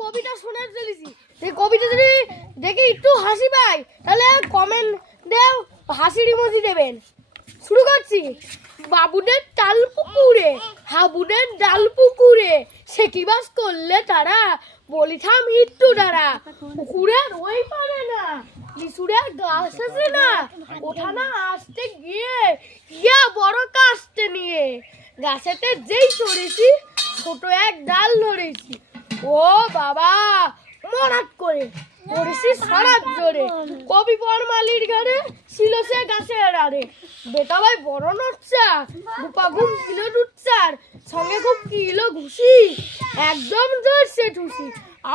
কবিতা শোনার চলেছি, সেই কবিতা যদি দেখে একটু হাসি পাই তাহলে কমেন্ট দেও, হাসির ইমোজি দেবেন। শুরু করছি। বাবুদের ডাল পুকুরে, হাবুদের ডাল পুকুরে, সে কি বাস করলে তারা, বলি থাম একটু দাঁড়া। পুকুরের ওই পারে না, লিচুরের গাছ আছে না, ওঠা না আসতে গিয়ে ইয়া বড় কাস্তে নিয়ে, গাছেতে যেই চড়েছি ছোট এক ডাল ধরেছি, ও বাবা মরাট করে পড়েছি সারাত জোরে। কবি পরমালির ঘরে ছিল সে গাছের আড়ে, বেটা ভাই বড় নচ্চা, দুপা ঘুম ছিল দুচ্চার, সঙ্গে খুব কিলো ঘুষি, একদম জোরছে ঠুসি।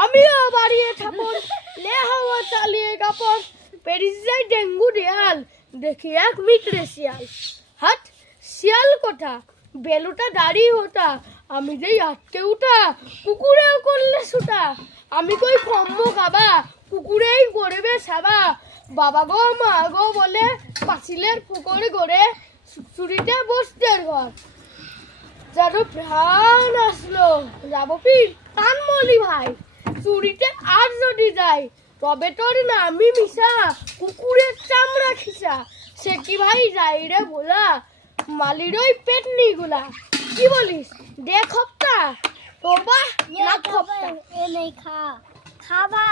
আমিও বাড়িয়ে থাপড়, লে হাওয়া চালিয়ে কাপড়, পেরিস যায় ডেঙ্গু দেয়াল, দেখি এক মিটরে শিয়াল। হাট শিয়াল কোঠা, বেলুটা দাঁড়িয়ে ওঠা, আমি যেই আটকে উঠা, কুকুরেও করলে ছুটা, আমি কই কম্ম খাবা, কুকুরেই করবে সাবা। বাবা গো মা গো বলে পাঁচিলের পুকুর গড়ে, চুরিতে বসতের ঘর, যেন প্রাণ আসলো, যাবো ফির কানমলি ভাই, চুরিতে আর যদি যাই তবে তোর নামি মিশা, কুকুরের চামড়া খিসা, সে কি ভাই যাই রে বলা, মালির ওই পেটনি গুলা। কি বলিস দেখ হপ্তা, তোর বা না খপ্তা। খাবা